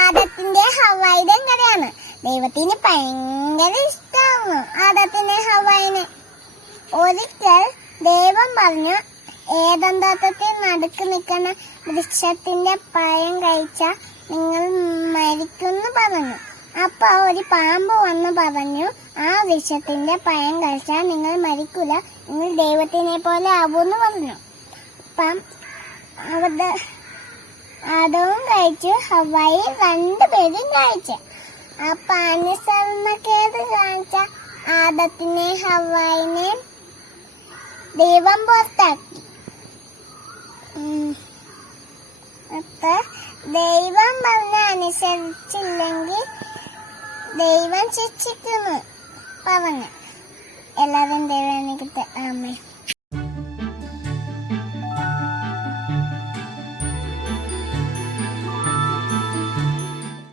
ആദത്തിന്റെ ഹവായി എങ്ങനെയാണ്? ദൈവത്തിന് ഭയങ്കര ഇഷ്ടമാണ് ആദത്തിന്റെ ഹവായിനെ. ഒരിക്കൽ ദൈവം പറഞ്ഞു ഏതം തോട്ടത്തിൽ നടുക്ക് നിൽക്കുന്ന വൃക്ഷത്തിന്റെ പഴം കഴിച്ച നിങ്ങൾ മരിക്കുമെന്ന് പറഞ്ഞു. അപ്പൊ ഒരു പാമ്പ് വന്ന് പറഞ്ഞു ആ വൃക്ഷത്തിന്റെ പഴം കഴിച്ചാൽ നിങ്ങൾ മരിക്കൂല നിങ്ങൾ ദൈവത്തിനെ പോലെ ആവൂന്ന് പറഞ്ഞു. അപ്പം അവിടെ അതും കഴിച്ചു. ഹവായി രണ്ടുപേരും കഴിച്ചു. അപ്പൊ അനുസരണക്കേട് കാണിച്ച? ആദത്തിനെ ഹവായിനെ ദൈവം പുറത്താക്കി. അപ്പൊ ദൈവം പറഞ്ഞ അനുസരിച്ചില്ലെങ്കിൽ ദൈവം ശിക്ഷിക്കുന്നു. പറഞ്ഞു. എല്ലാവരും ദൈവം എനിക്ക് ആമേ